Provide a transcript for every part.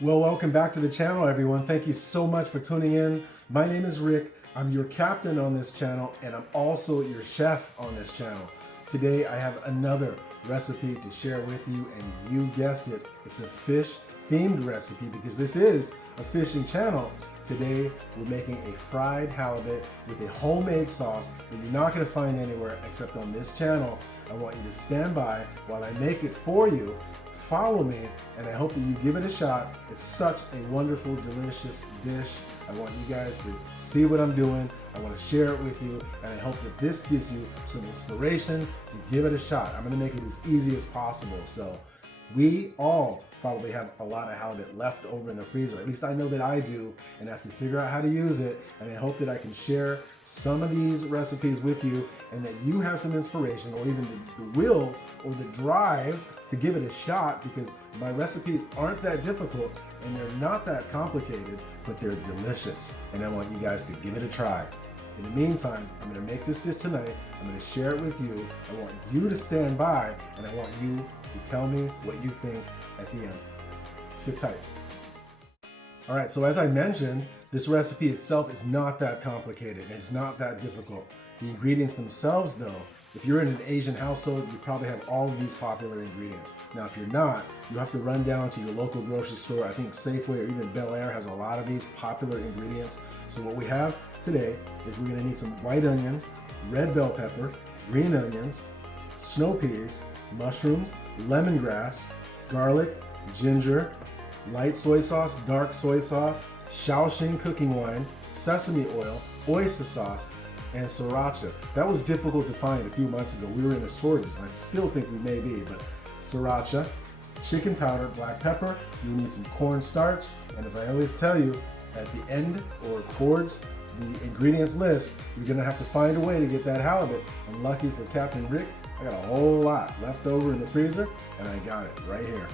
Well, welcome back to the channel, everyone. Thank you so much for tuning in. My name is Rick. I'm your captain on this channel, and I'm also your chef on this channel. Today, I have another recipe to share with you, and you guessed it, it's a fish-themed recipe because this is a fishing channel. Today, we're making a fried halibut with a homemade sauce that you're not going to find anywhere except on this channel. I want you to stand by while I make it for you. Follow me, and I hope that you give it a shot. It's such a wonderful, delicious dish. I want you guys to see what I'm doing. I want to share it with you, and I hope that this gives you some inspiration to give it a shot. I'm going to make it as easy as possible. So we all probably have a lot of halibut left over in the freezer. At least I know that I do, and I have to figure out how to use it. And I hope that I can share some of these recipes with you, and that you have some inspiration, or even the will or the drive to give it a shot, because my recipes aren't that difficult and they're not that complicated, but they're delicious. And I want you guys to give it a try. In the meantime, I'm going to make this dish tonight. I'm going to share it with you. I want you to stand by, and I want you to tell me what you think at the end. Sit tight. All right, so as I mentioned, this recipe itself is not that complicated. It's not that difficult. The ingredients themselves, though, if you're in an Asian household, you probably have all of these popular ingredients. Now, if you're not, you have to run down to your local grocery store. I think Safeway or even Bel Air has a lot of these popular ingredients. So what we have today is we're gonna need some white onions, red bell pepper, green onions, snow peas, mushrooms, lemongrass, garlic, ginger, light soy sauce, dark soy sauce, Shaoxing cooking wine, sesame oil, oyster sauce, and sriracha. That was difficult to find a few months ago. We were in a shortage, and I still think we may be, but sriracha, chicken powder, black pepper, you need some cornstarch, and as I always tell you, at the end or towards the ingredients list, you're gonna have to find a way to get that halibut. And lucky for Captain Rick, I got a whole lot left over in the freezer, and I got it right here.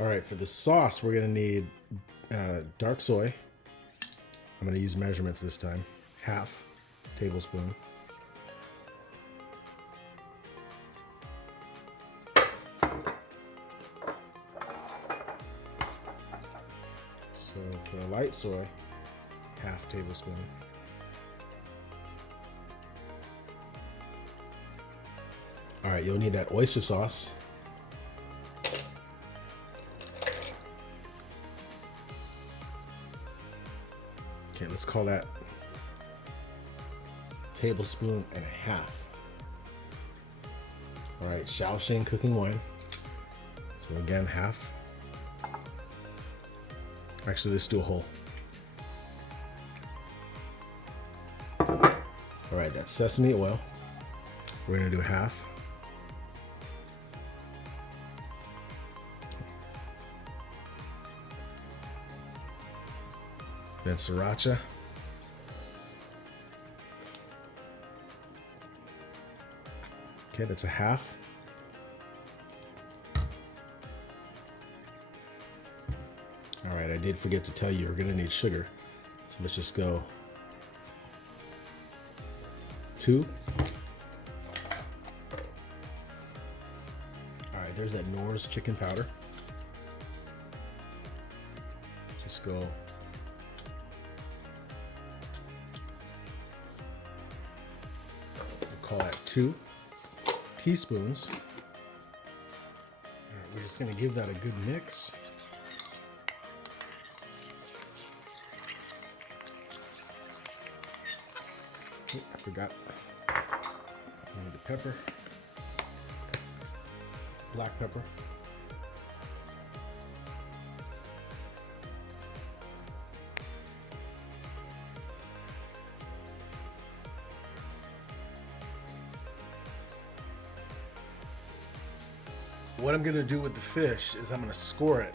All right, for the sauce, we're gonna need dark soy. I'm gonna use measurements this time. Half tablespoon. So for the light soy, half tablespoon. All right, you'll need that oyster sauce. Okay, let's call that tablespoon and a half. All right, Shaoxing cooking wine. So again, half. Actually, let's do a whole. All right, that's sesame oil. We're gonna do half. Then sriracha. Okay, that's a half. All right, I did forget to tell you we're gonna need sugar. So let's just go 2. All right, there's that Knorr's chicken powder. Just go call that 2 teaspoons. All right, we're just gonna give that a good mix. Oh, I forgot. I need the pepper, black pepper. What I'm gonna do with the fish is I'm gonna score it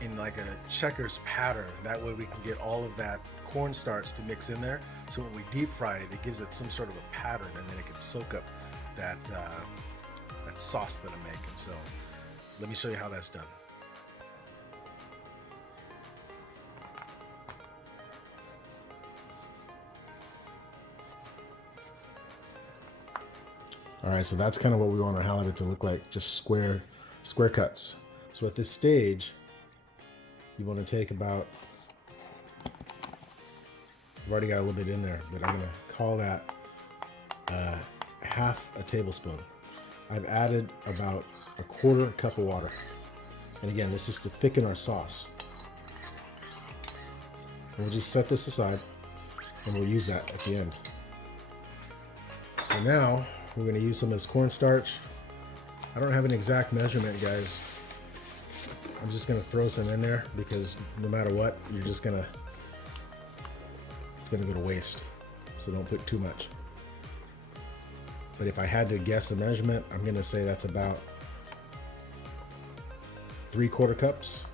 in like a checkers pattern. That way we can get all of that cornstarch to mix in there. So when we deep fry it, it gives it some sort of a pattern, and then it can soak up that that sauce that I'm making. So let me show you how that's done. All right, so that's kind of what we want our halibut to look like, just square cuts. So at this stage, you want to take about, I've already got a little bit in there, but I'm going to call that half a tablespoon. I've added about a quarter cup of water. And again, this is to thicken our sauce. And we'll just set this aside and we'll use that at the end. So now we're going to use some of this cornstarch. I don't have an exact measurement, guys. I'm just going to throw some in there because no matter what, you're just going to, it's going to go to waste. So don't put too much. But if I had to guess a measurement, I'm going to say that's about 3/4 cups.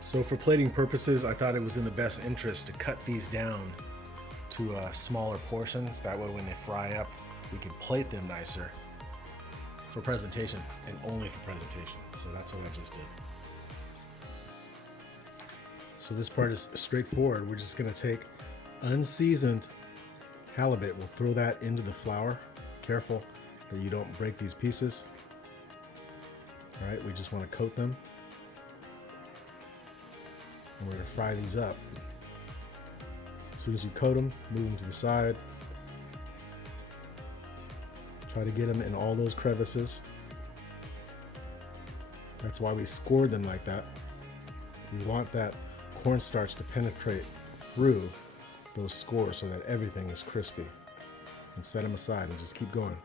So for plating purposes, I thought it was in the best interest to cut these down to smaller portions. That way when they fry up, we can plate them nicer for presentation and only for presentation. So that's what I just did. So this part is straightforward. We're just gonna take unseasoned halibut. We'll throw that into the flour. Careful that you don't break these pieces. All right, we just want to coat them. And we're going to fry these up. As soon as you coat them, move them to the side. Try to get them in all those crevices. That's why we scored them like that. We want that cornstarch to penetrate through those scores so that everything is crispy. And set them aside and just keep going.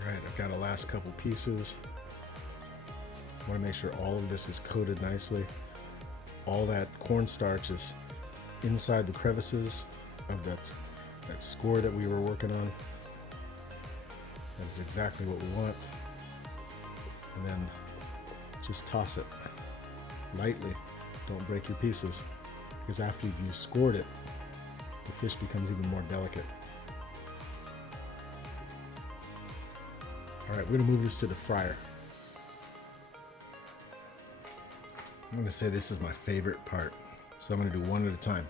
All right, I've got a last couple pieces. I want to make sure all of this is coated nicely. All that cornstarch is inside the crevices of that score that we were working on. That's exactly what we want. And then just toss it lightly. Don't break your pieces, because after you scored it, the fish becomes even more delicate. All right, we're gonna move this to the fryer. I'm gonna say this is my favorite part, so I'm gonna do one at a time.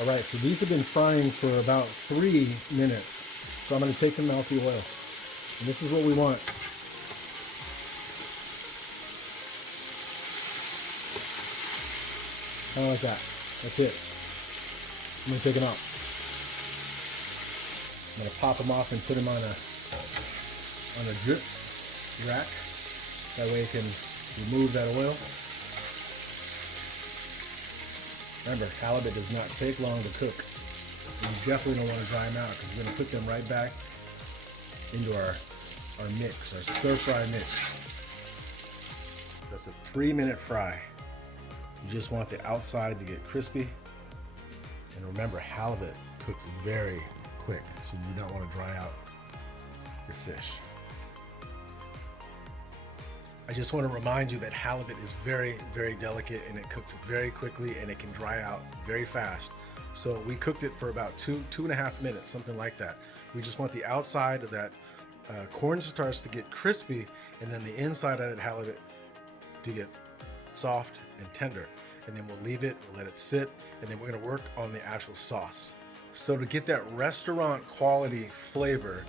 All right, so these have been frying for about 3 minutes. So I'm gonna take them out the oil. And this is what we want. Kind of like that. That's it. I'm gonna take them out. I'm gonna pop them off and put them on a drip rack. That way it can remove that oil. Remember, halibut does not take long to cook. And you definitely don't want to dry them out because we're going to put them right back into our mix, our stir fry mix. That's a 3-minute fry. You just want the outside to get crispy. And remember, halibut cooks very quick, so you don't want to dry out your fish. I just want to remind you that halibut is very, very delicate and it cooks very quickly and it can dry out very fast. So we cooked it for about 2.5 minutes, something like that. We just want the outside of that cornstarch to get crispy and then the inside of that halibut to get soft and tender. And then we'll leave it, we'll let it sit, and then we're gonna work on the actual sauce. So to get that restaurant quality flavor,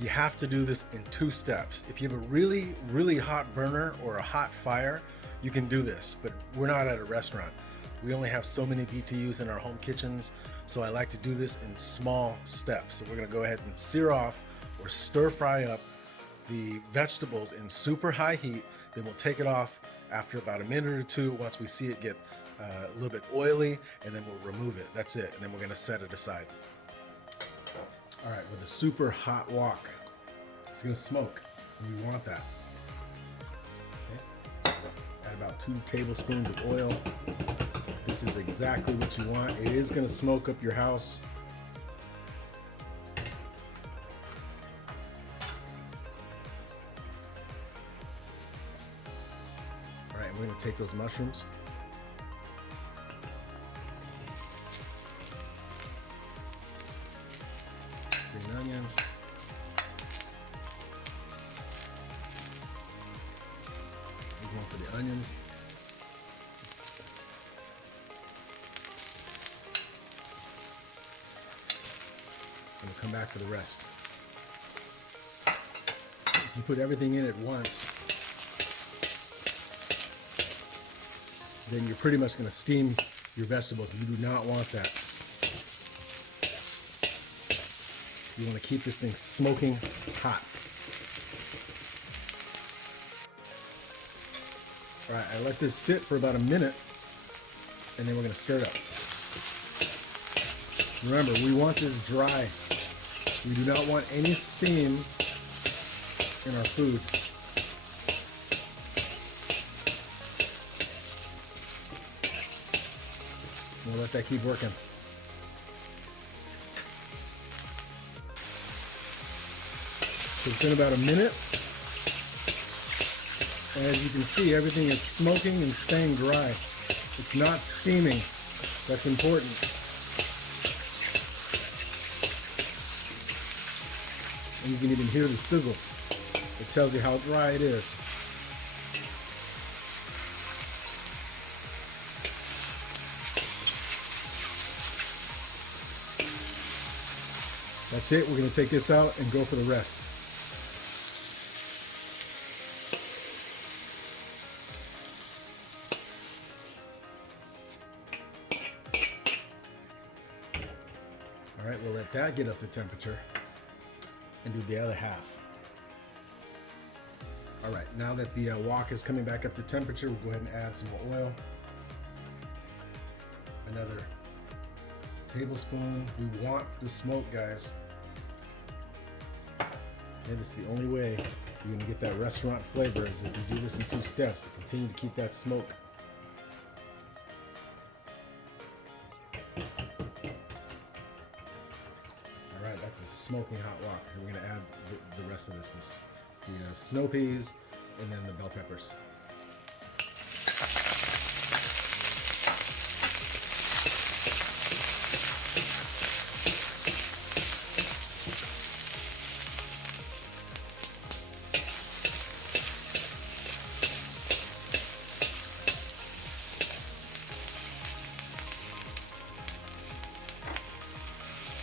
you have to do this in 2 steps. If you have a really, really hot burner or a hot fire, you can do this, but we're not at a restaurant. We only have so many BTUs in our home kitchens, so I like to do this in small steps. So we're gonna go ahead and sear off or stir fry up the vegetables in super high heat. Then we'll take it off after about a minute or 2 once we see it get a little bit oily, and then we'll remove it. That's it, and then we're gonna set it aside. All right, with a super hot wok, it's gonna smoke, and we want that. Okay. Add about 2 tablespoons of oil. This is exactly what you want. It is gonna smoke up your house. take those mushrooms. Green onions. We're going for the onions. And we'll come back for the rest. If you put everything in at once, then you're pretty much going to steam your vegetables. You do not want that. You want to keep this thing smoking hot. All right, I let this sit for about a minute, and then we're going to stir it up. Remember, we want this dry. We do not want any steam in our food. We'll let that keep working. So it's been about a minute. And as you can see, everything is smoking and staying dry. It's not steaming. That's important. And you can even hear the sizzle. It tells you how dry it is. That's it. We're going to take this out and go for the rest. All right, we'll let that get up to temperature and do the other half. All right, now that the wok is coming back up to temperature, we'll go ahead and add some more oil. Another tablespoon. We want the smoke, guys. Okay, this is the only way you're gonna get that restaurant flavor is if you do this in 2 steps to continue to keep that smoke. All right, that's a smoking hot wok. And we're gonna add the rest of this, the snow peas and then the bell peppers.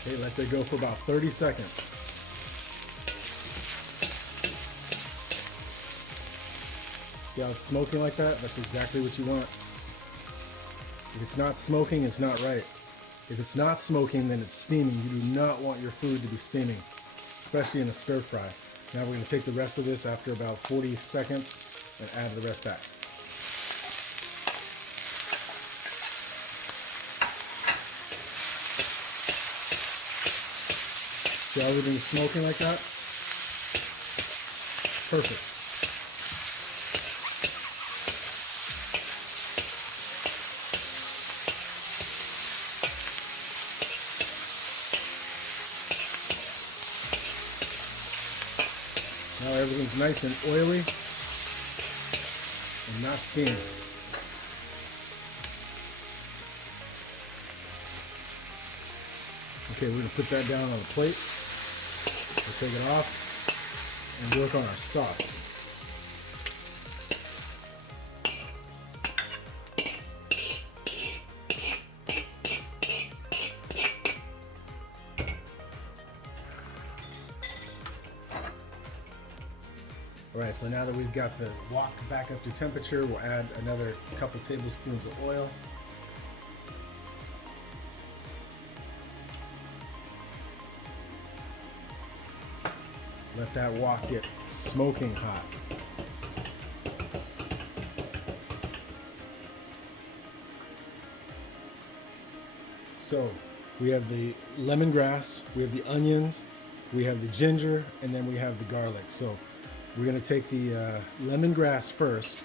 Okay, let that go for about 30 seconds. See how it's smoking like that? That's exactly what you want. If it's not smoking, it's not right. If it's not smoking, then it's steaming. You do not want your food to be steaming, especially in a stir fry. Now we're going to take the rest of this after about 40 seconds and add the rest back. See how everything's smoking like that? Perfect. Now everything's nice and oily and not steaming. Okay, we're going to put that down on a plate. We'll take it off and work on our sauce. Alright, so now that we've got the wok back up to temperature, we'll add another couple tablespoons of oil. Let that wok get smoking hot. So we have the lemongrass, we have the onions, we have the ginger, and then we have the garlic. So we're going to take the lemongrass first.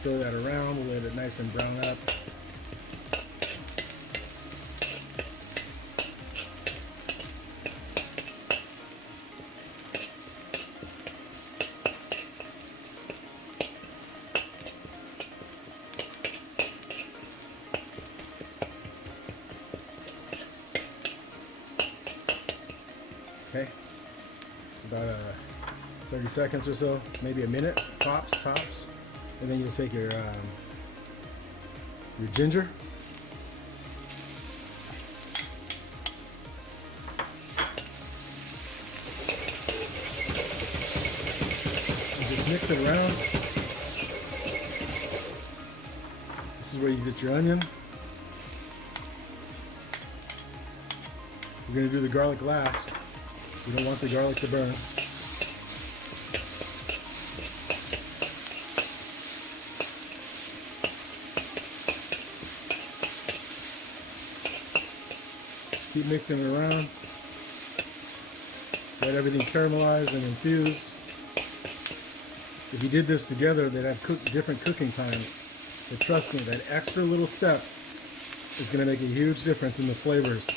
Stir that around, we'll let it nice and brown up. Okay, it's about 30 seconds or so, maybe a minute, tops, and then you'll take your ginger. Just mix it around. This is where you get your onion. We're going to do the garlic last. We don't want the garlic to burn. Just keep mixing it around. Let everything caramelize and infuse. If you did this together, they'd have different cooking times. But trust me, that extra little step is going to make a huge difference in the flavors.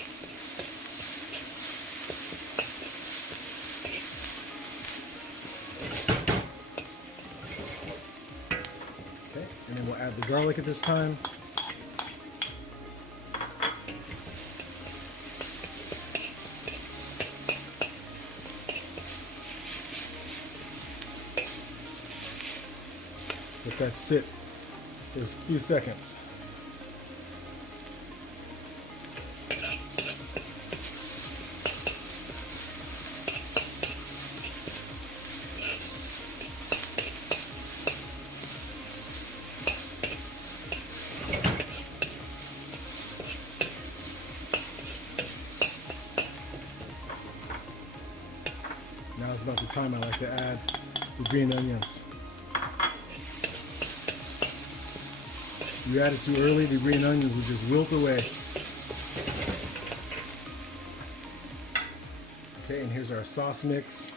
Okay, and then we'll add the garlic at this time. Let that sit for a few seconds. Now is about the time I like to add the green onions. If you add it too early, the green onions will just wilt away. Okay, and here's our sauce mix.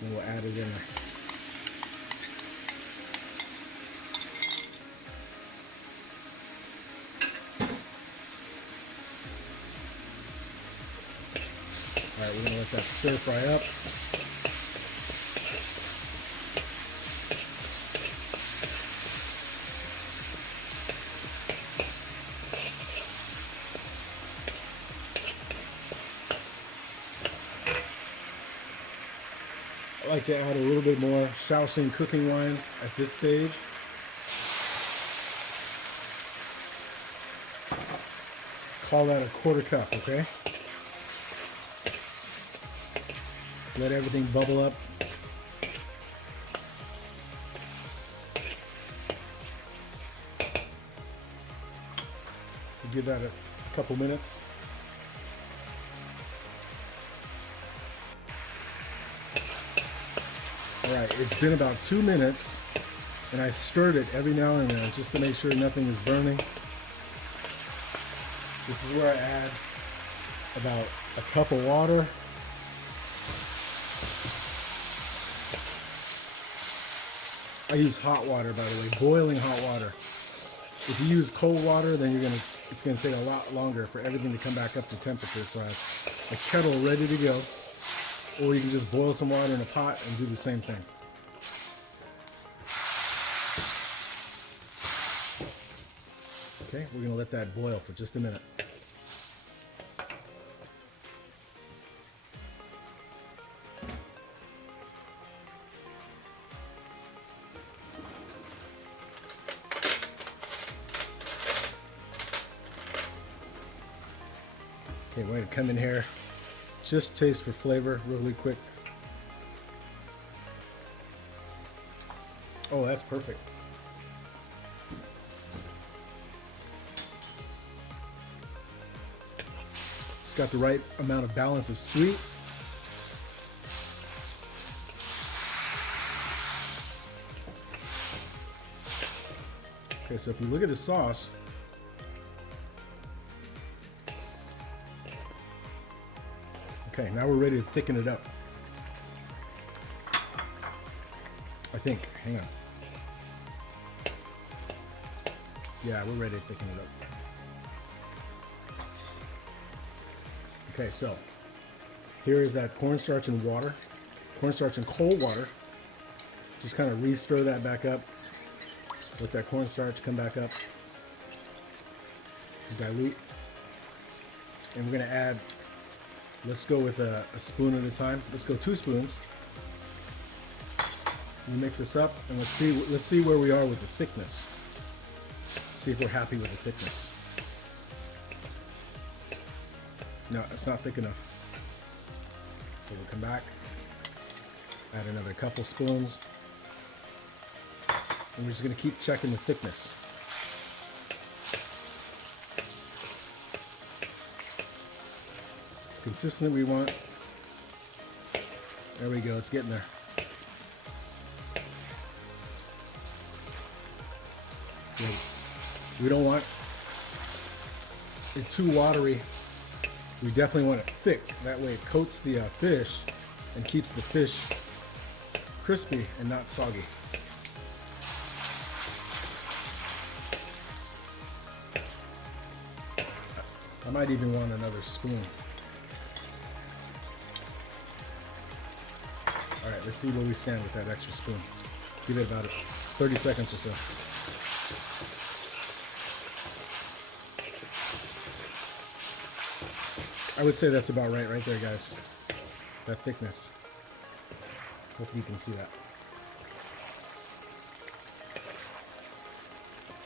And we'll add it in there. All right, we're gonna let that stir fry up. I like to add a little bit more Shaoxing cooking wine at this stage. Call that a quarter cup, okay? Let everything bubble up. Give that a couple minutes. Alright, it's been about 2 minutes, and I stirred it every now and then just to make sure nothing is burning. This is where I add about a cup of water. I use hot water, by the way, boiling hot water. If you use cold water, then it's gonna take a lot longer for everything to come back up to temperature. So I have a kettle ready to go, or you can just boil some water in a pot and do the same thing. Okay, we're gonna let that boil for just a minute. Okay, we're gonna come in here, just taste for flavor really quick. Oh, that's perfect. It's got the right amount of balance of sweet. Okay, so if you look at the sauce, okay, now we're ready to thicken it up. I think, hang on. Yeah, we're ready to thicken it up. Okay, so here is that cornstarch and water, cornstarch and cold water. Just kind of re-stir that back up. Let that cornstarch come back up. dilute. And we're gonna add, let's go with a spoon at a time. Let's go 2 spoons. We mix this up and let's see where we are with the thickness. See if we're happy with the thickness. No, it's not thick enough. So we'll come back, add another couple spoons, and we're just gonna keep checking the thickness. Consistent we want. There we go, it's getting there. We don't want it too watery. We definitely want it thick. That way it coats the fish and keeps the fish crispy and not soggy. I might even want another spoon. All right, let's see where we stand with that extra spoon. Give it about 30 seconds or so. I would say that's about right there, guys. That thickness. Hope you can see that.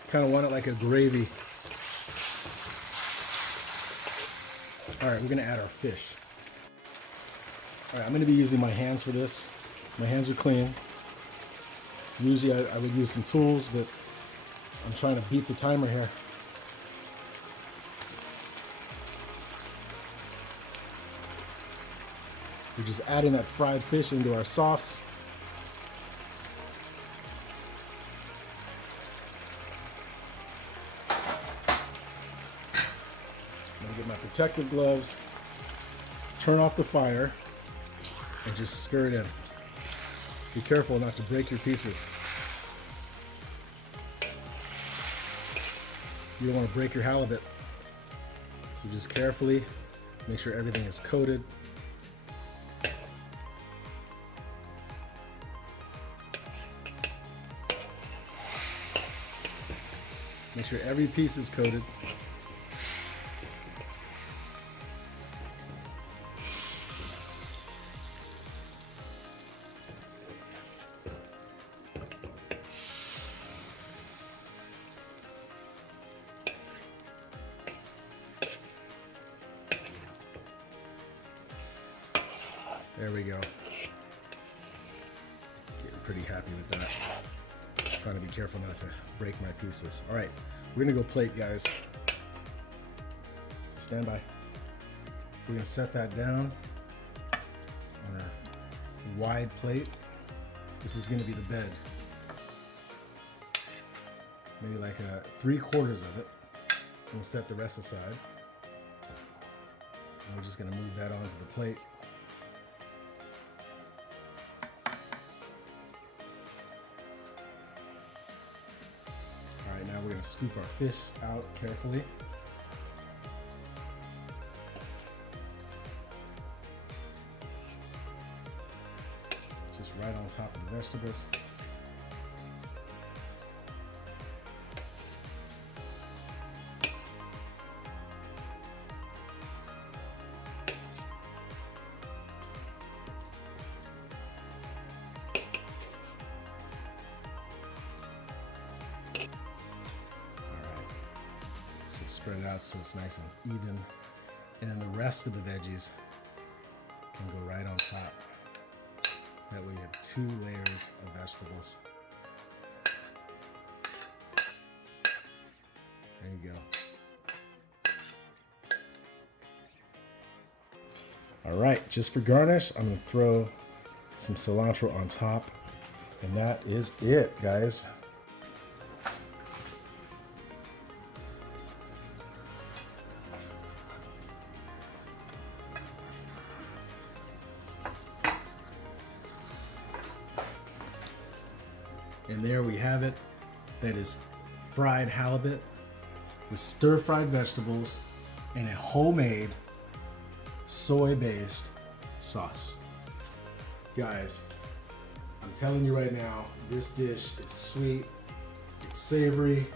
Kind of want it like a gravy. All right, we're gonna add our fish. All right, I'm gonna be using my hands for this. My hands are clean. Usually I would use some tools, but I'm trying to beat the timer here. We're just adding that fried fish into our sauce. I'm gonna get my protective gloves, turn off the fire, and just stir it in. Be careful not to break your pieces. You don't want to break your halibut. So just carefully make sure everything is coated. Make sure every piece is coated. There we go. Getting pretty happy with that. Trying to be careful not to break my pieces. All right, we're gonna go plate, guys. So stand by. We're gonna set that down on a wide plate. This is gonna be the bed. Maybe like 3/4 of it. We'll set the rest aside. And we're just gonna move that onto the plate. Now we're going to scoop our fish out carefully. Just right on top of the vegetables. Spread it out so it's nice and even, and then the rest of the veggies can go right on top. That way you have 2 layers of vegetables. There you go. All right, just for garnish, I'm gonna throw some cilantro on top, and that is it, guys. And there we have it. That is fried halibut with stir-fried vegetables and a homemade soy-based sauce. Guys, I'm telling you right now, this dish is sweet, it's savory,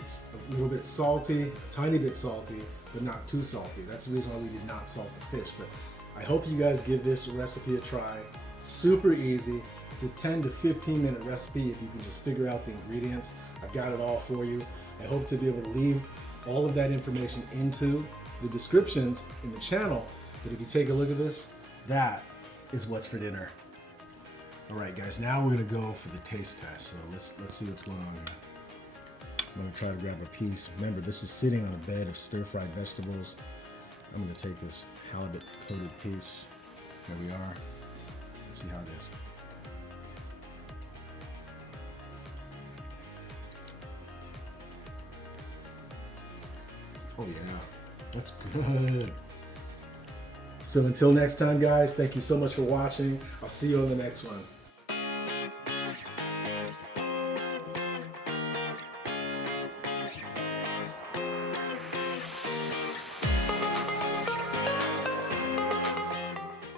It's a little bit salty, a tiny bit salty, but not too salty. That's the reason why we did not salt the fish. But I hope you guys give this recipe a try. Super easy. It's a 10 to 15 minute recipe if you can just figure out the ingredients. I've got it all for you. I hope to be able to leave all of that information into the descriptions in the channel. But if you take a look at this, that is what's for dinner. All right, guys, now we're gonna go for the taste test. So let's see what's going on here. I'm gonna try to grab a piece. Remember, this is sitting on a bed of stir-fried vegetables. I'm gonna take this halibut coated piece. There we are. Let's see how it is. Oh yeah, that's good. So until next time, guys, thank you so much for watching. I'll see you on the next one.